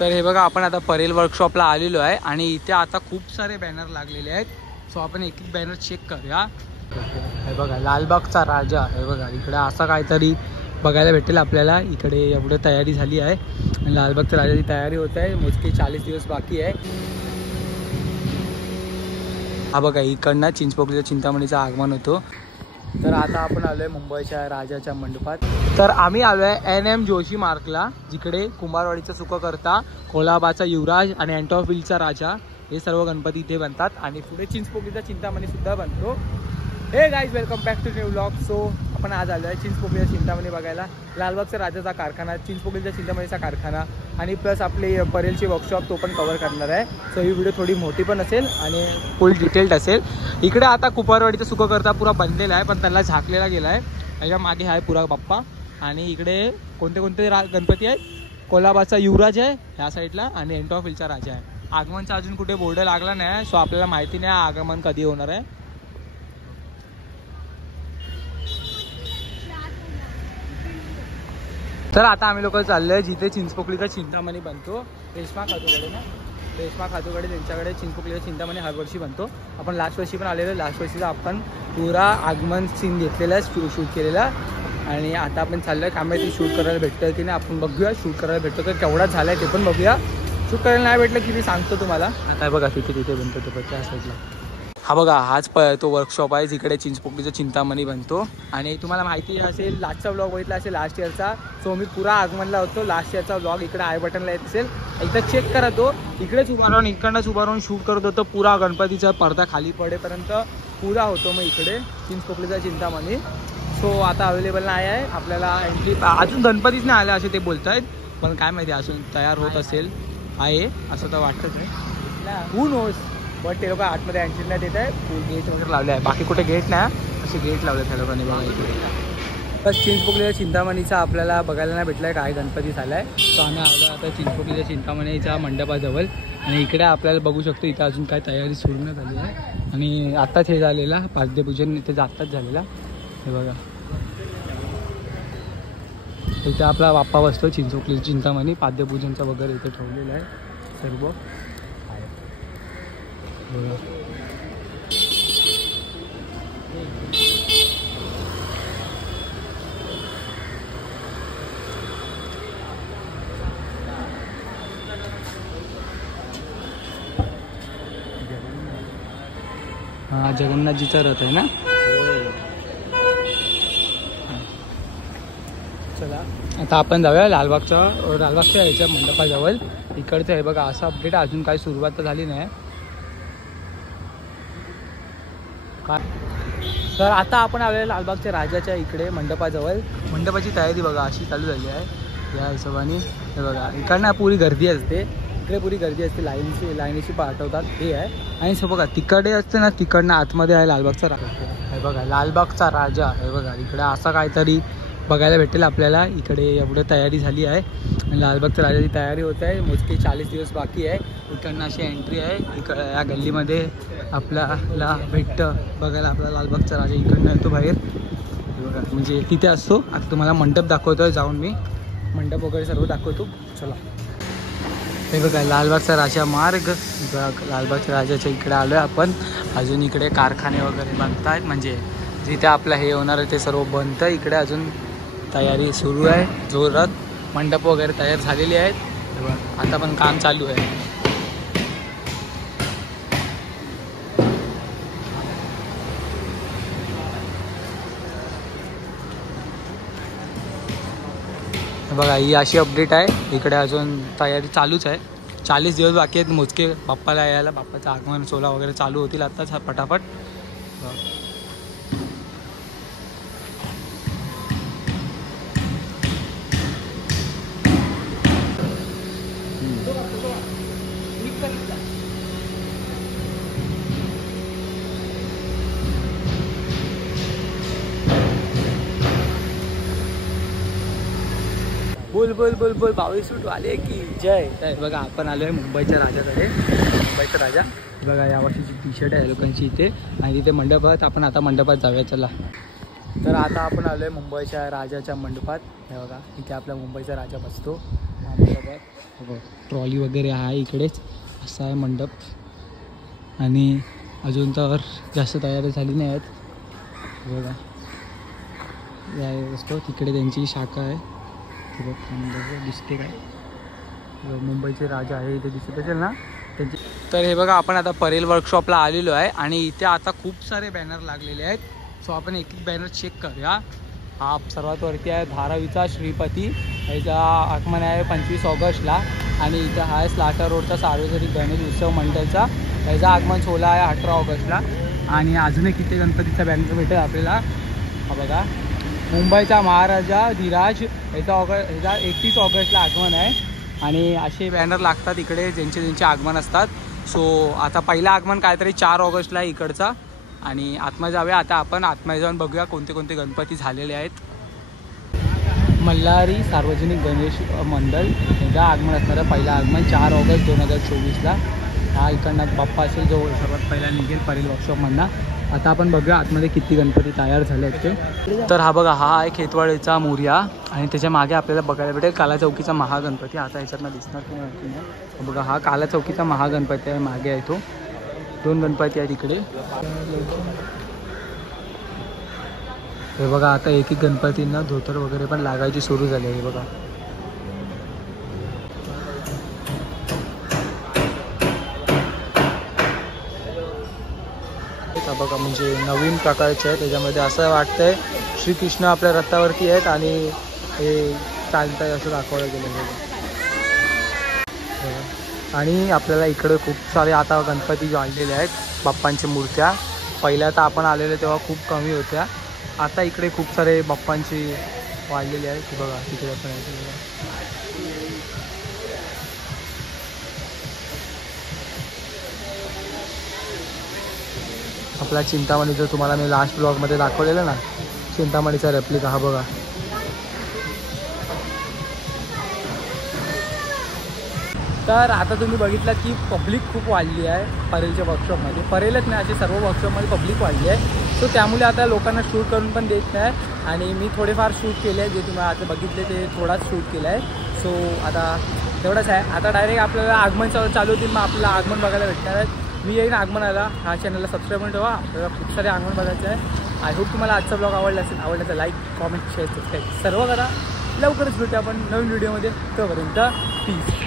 तर हे बघा आपण आता परेल वर्कशॉपला आलेलो आहे आणि इथे आता खूप सारे बॅनर लागलेले आहेत. सो आपण एक एक बॅनर चेक करूया. हे बघा लालबागचा राजा, हे बघा इकडे असं काहीतरी बघायला भेटेल आपल्याला. इकडे एवढी तयारी झाली आहे आणि लालबागच्या राजाची तयारी होत आहे. मोजके 40 दिवस बाकी आहे. हा बघा इकडनं चिंचपोकलीच्या चिंतामणीचं आगमन होतो. तर आता आपण आलो आहे मुंबईच्या राजाच्या मंडपात. तर आम्ही आलो आहे NM जोशी मार्कला, जिकडे कुंभारवाडीचा सुखकर्ता, कोल्हाबाचा युवराज आणि अँटॉफिलचा राजा हे सर्व गणपती इथे बनतात. आणि पुढे चिंचपोकलीचा चिंतामणी सुद्धा बनतो. Hey guys welcome back to new vlog. So आपण आज आलो आहे चिंचपोकलीचा चिंतामणी बघायला. लालबागचा राजाचा कारखाना, चिंचपोकलीच्या चिंतामणीचा कारखाना आणि प्लस आपले परेलची वर्कशॉप तो पण कव्हर करणार आहे. सो ही व्हिडिओ थोडी मोठी पण असेल आणि फुल डिटेल्ड असेल. इकडे आता कुंभारवाडीचा सुखकर्ता पुरा बनलेला आहे, पण त्याला झाकलेला गेला आहे. त्याच्या मागे आहे पुरा बाप्पा. आणि इकडे कोणते कोणते गणपती आहेत. कोल्हाबाचा युवराज आहे ह्या साईडला आणि अँटॉफिलचा राजा आहे. आगमनचा अजून कुठे बोर्ड लागला नाही, सो आपल्याला माहिती नाही आगमन कधी होणार आहे. तर आता आम्ही लोक चाललो आहे जिथे चिंचपोकलीचा चिंतामणी बनतो. रेश्मा खातूकडे ना, रेश्मा खातूकडे त्यांच्याकडे चिंचपोकलीचा चिंतामणी हर वर्षी बनतो. आपण लास्ट वर्षी पण आलेलो. लास्ट वर्षीचा आपण पुरा आगमन सीन घेतलेला आहे, शूट केलेला. आणि आता आपण चाललो आहे. काय माहिती शूट करायला भेटतं की नाही, आपण बघूया. शूट करायला भेटतो तर केवढा झाला आहे ते पण बघूया. शूट करायला नाही भेटलं की मी सांगतो तुम्हाला. आता बघा तिथे बनतो तो त्या साईडला. हा बघा हाच तो वर्कशॉप आहे जिकडे चिंचपोकलीचा चिंतामणी बनतो. आणि तुम्हाला माहिती असेल लास्टचा व्लॉग बघितला असेल लास्ट इयरचा. सो मी पुरा आगमनला होतो. लास्ट इयरचा व्लॉग इकडे आय बटनला येत असेल, एकदा चेक करा. तो इकडेच उभा राहून इकडनंच उभा राहून शूट करत होतो. पुरा गणपतीचा पडदा खाली पडेपर्यंत पुरा होतो मग इकडे चिंचपोकलीचा चिंतामणी. सो आता अवेलेबल नाही आहे आपल्याला एंट्री. अजून गणपतीच नाही आले असे ते बोलत आहेत, पण काय माहिती अजून तयार होत असेल आहे असं तर वाटतच आहे. हू नोस. बट ते लोक आतमध्ये एंट्री नाही देत आहे. फुल गेट वगैरे लावले आहे. बाकी कुठे गेट नाही, असे गेट लावले त्या लोकांनी बघा इकडे. तर चिंचपोकलीच्या चिंतामणीचा आपल्याला बघायला नाही भेटला आहे काय गणपती झाला आहे. सो आम्ही आलो आता चिंचपोकलीच्या चिंतामणीच्या मंडपाजवळ. आणि इकडे आपल्याला बघू शकतो इथं अजून काय तयारी सुरू नाही झाली आहे. आणि आत्ताच हे झालेला पाद्यपूजन इथे आत्ताच झालेला. हे बघा इथे आपला बाप्पा बसतो चिंचपोकलीची चिंतामणी. पाद्यपूजनचं वगैरे इथे ठेवलेलं आहे सर्व. हा जगन्नाथजीचा रथ आहे ना. चला आता आपण जाऊया लालबागच्या याच्या मंडपाजवळ. इकडचं आहे बघा असं अपडेट. अजून काही सुरुवात तर झाली नाही. तर आता आपण आलेलो लालबागच्या राजाच्या इकडे मंडपाजवळ. मंडपाची तयारी बघा अशी चालू झाली आहे या हिशोबाने. हे बघा इकडनं पुरी गर्दी असते, इकडे पुरी गर्दी असते. लाईनीशी पाठवतात हे आहे. आणि सो बघा तिकडे असते ना, तिकडनं आतमध्ये आहे लालबागचा राजा. हे बघा लालबागचा राजा. हे बघा इकडे असं काहीतरी बघायला भेटेल आपल्याला. इकडे एवढी तयारी झाली आहे आणि लालबागच्या राजाची तयारी होत आहे. मोजके 40 दिवस बाकी आहे. इकडनं अशी एंट्री आहे. इकडं या गल्लीमध्ये आपल्याला भेटतं बघायला. आपला लालबागचा राजा इकडनं येतो बाहेर बघा, म्हणजे तिथे असतो. आता तुम्हाला मंडप दाखवतो जाऊन मी. मंडप वगैरे सर्व दाखवतो. चला हे बघा लालबागचा राजा मार्ग. लालबागच्या राजाच्या इकडे आलो आहे आपण. अजून इकडे कारखाने वगैरे बनत आहेत, म्हणजे जिथे आपलं हे होणार आहे ते सर्व बनतं. इकडे अजून तयारी सुरू आहे जोरात. मंडप वगैरे तयार झालेले आहेत. आता पण काम चालू आहे. बघा ही अशी अपडेट आहे. इकडे अजून तयारी चालूच आहे. 40 दिवस बाकी आहेत मोजके बाप्पाला यायला. बाप्पाचं आगमन सोहळा वगैरे चालू होतील आत्ताच पटापट. बोल बोल बोल बोल बावीस सूट वाले की जय. तर बघा आपण आलो आहे मुंबईच्या राजाकडे. मुंबईचा राजा बघा या वर्षीची टी शर्ट आहे लोकांची इथे. आणि तिथे मंडप आहेत. आपण आता मंडपात जाऊया चला. तर आता आपण आलो आहे मुंबईच्या राजाच्या मंडपात. हे बघा इथे आपला मुंबईचा राजा बसतो. ट्रॉली वगैरे आहे इकडेच, असा आहे मंडप. आणि अजून तर जास्त तयारी झाली नाही आहेत बघा. असतो तिकडे त्यांची शाखा आहे, दिसते काय, मुंबईचे राजा आहे इथे दिसत असेल ना त्यांची. तर हे बघा आपण आता परेल वर्कशॉपला आलेलो आहे आणि इथे आता खूप सारे बॅनर लागलेले आहेत. सो आपण एक एक बॅनर चेक करूया. हा सर्वात वरती आहे धारावीचा श्रीपती, याचा आगमन आहे 25 ऑगस्टला. आणि इथं हा आहे स्लाटर रोडचा सार्वजनिक गणेश उत्सव मंडळचा, याचं आगमन 16 आहे 18 ऑगस्टला. आणि अजून एक इथे गणपतीचा बॅनर भेटेल आपल्याला. हा बघा मुंबईचा महाराजा धीराज, याचा 31 ऑगस्टला आगमन आहे. आणि असे बॅनर लागतात इकडे ज्यांचे ज्यांचे आगमन असतात. सो आता पहिलं आगमन काहीतरी 4 ऑगस्टला आहे इकडचा. आणि आतमध्ये जाऊया आता आपण, आतमध्ये जाऊन बघूया कोणते कोणते गणपती झालेले आहेत. मल्हारी सार्वजनिक गणेश मंडळ यांचं आगमन असणारं पहिलं आगमन 4 ऑगस्ट 2024ला. हा इकडनं बाप्पा असेल जो सर्वात पहिला निघेल परेल वर्कशॉपमधनं. आता आपण बघूया आतमध्ये किती गणपती तयार झाले आहेत ते. तर हा बघा हा आहे खेतवाडीचा मोरया आणि त्याच्या मागे आपल्याला बघायला भेटेल काला चौकीचा महागणपती. आता याच्यातनं दिसणार की नाही बघा, हा काला चौकीचा महागणपती आहे, मागे आहे तो. 2 गणपती आहेत इकडे. हे बघा आता एक एक गणपतींना धोतर वगैरे पण लागायची सुरू झाली आहे बघा. बघा म्हणजे नवीन प्रकारचे आहे, त्याच्यामध्ये असं वाटतंय श्रीकृष्ण आपल्या रथावरती आहेत आणि हे चालत आहे असं दाखवलं गेलं आहे. आणि आपल्याला इकडे खूप सारे आता गणपती वाढलेले आहेत, बाप्पांच्या मूर्त्या. पहिल्या तर आपण आलेले तेव्हा खूप कमी होत्या, आता इकडे खूप सारे बाप्पांची वाढलेली आहेत. बघा तिकडे पण आहे. आपला चिंतामणी जो तुम्हाला मी लास्ट ब्लॉगमध्ये दाखवलेलं ना, चिंतामणीचा रेप्लिका हा बघा. तर आता तुम्ही बघितलं की पब्लिक खूप वाढली आहे परेलच्या वर्कशॉपमध्ये. परेलच नाही, असे सर्व वर्कशॉपमध्ये पब्लिक वाढली आहे. सो त्यामुळे आता लोकांना शूट करून पण देत नाही. आणि मी थोडेफार शूट केले आहे, जे तुम्हाला आता बघितले ते थोडाच शूट केला आहे. सो आता तेवढंच आहे. आता डायरेक्ट आपल्याला आगमन चालू होतील, मग आपल्याला आगमन बघायला भेटणार आहे. मी येईन आगमनाला. हा चॅनलला सबस्क्राईब करून ठेवा, आपल्याला खूप सारे आगमन बघायचं आहे. आय होप तुम्हाला आजचा ब्लॉग आवडला असेल. आवडला तर लाईक कॉमेंट शेअर सबस्क्राईब सर्व करा. लवकरच भेटू आपण नवीन व्हिडिओमध्ये. तोपर्यंत पीस.